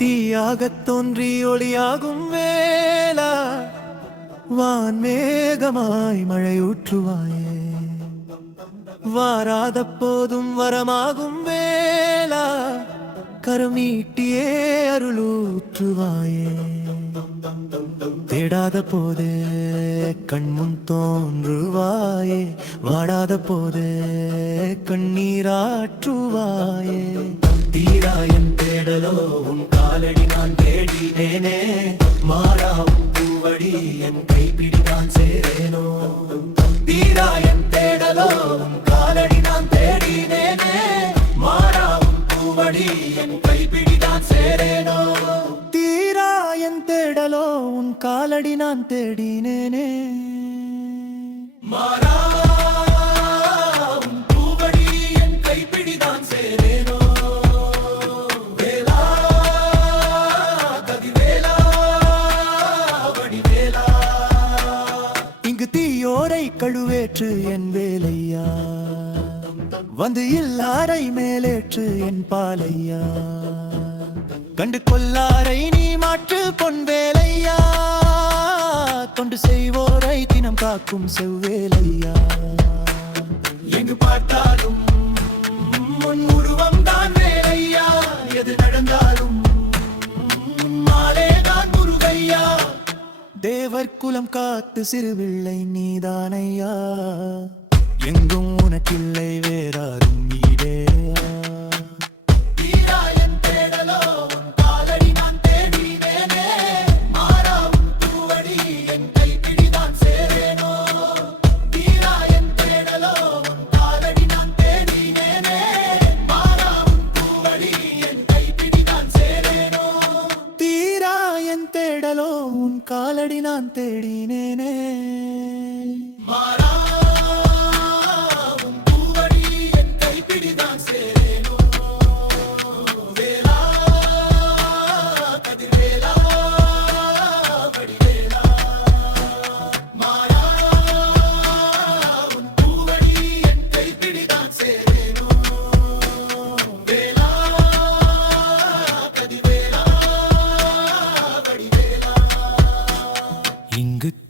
தீயாகத் தோன்றி ஒளியாகும் வேளா வான்மேகமாய் மழையூற்றுவாயே, வாராத போதும் வரமாகும் வேளா கருமீட்டியே அருளூற்றுவாயே. தேடாத போதே கண்முன் தோன்றுவாயே, வாடாத போதே கண்ணீராற்றுவாயே. தீராயன் தேடலோ உன் காலடி நான் தேடினேனே, மாறாவும் பூவடி என் கைப்பிடி நான் சேரேனோ. தீராயன் தேடலோ உன் காலடி நான் தேடினேனே, மாறாவும் பூவடி என் கைப்பிடி நான் சேரேனோ. தீராயன் தேடலோ உன் காலடி நான் தேடினேனே, மாறாவும் பூவடி என் கைப்பிடி நான் சேரேனோ. வேலா கதிவேலா வடிவேலா, இங்கு தீயோரை கழுவேற்று என் வேலையா, வந்து இல்லாரை மேலேற்று என் பாலையா. கண்டு கொல்லாரை நீ மாற்று பொன் வேலையா, தொண்டு செய்வோரை தினம் காக்கும் செவ்வேலையா. எங்கு பார்த்தாலும் உன் உருவம் தான் வேலையா, எது நடந்தாலும் மாலேதான் முருகையா. தேவர் குலம் காத்து சிறுவிள்ளை நீதானையா, எங்கும் உனக்கில்லை வேறாரும் நீடே. தீராயன் தேடலோ உன் காலடி நான் தேடினேனே, மாறாவும் பூவடி என் கைப்பிடி நான் சேரேனோ. தீராயன் தேடலோ உன் காலடி நான் தேடினேனே, மாறாவும் பூவடி என் கைப்பிடி நான் சேரேனோ. தீராயன் தேடலோ உன் காலடி நான் தேடினேனே,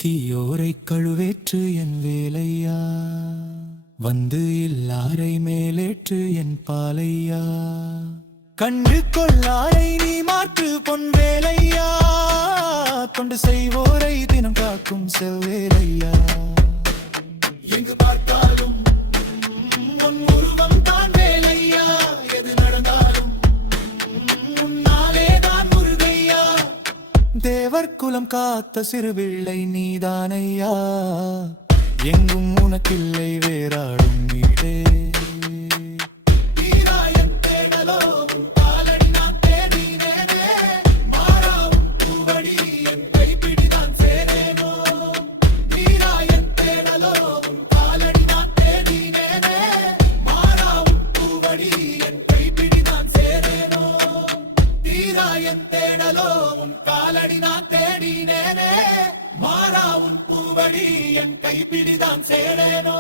தீயோரை கழுவேற்று என் வேலையா, வந்து இல்லாரை மேலேற்று என் பாலையா. கண்டு கொள்ளாரை நீ மாற்று பொன் வேலையா, தொண்டு செய்வோரை தினம் காக்கும் செவ்வேலையா. எங்கு பார்த்தாலும் உன் உருவம் தான் வேலையா, எது நடந்தாலும் உன்னாலேதான் முருகையா. தேவர் குலம் காத்த சிறுவிள்ளை நீதானையா, எங்கும் உனக்கில்லை வேறாடும் நீடே. தீராயன் தேடலோ உன் காலடி நான் தேடினேனே, மாறாவும் பூவடி என் கைப்பிடி நான் சேரேனோ. தீராயன் தேடலோ உன் காலடி நான் தேடினேனே, மாறாவும் பூவடி என் கைப்பிடி நான் சேரேனோ. தீராயன் தேடலோ உன் காலடி நான் தேடினேனே, மாறாவும் பூவடி என் கைப்பிடி தான் சேரேனோ.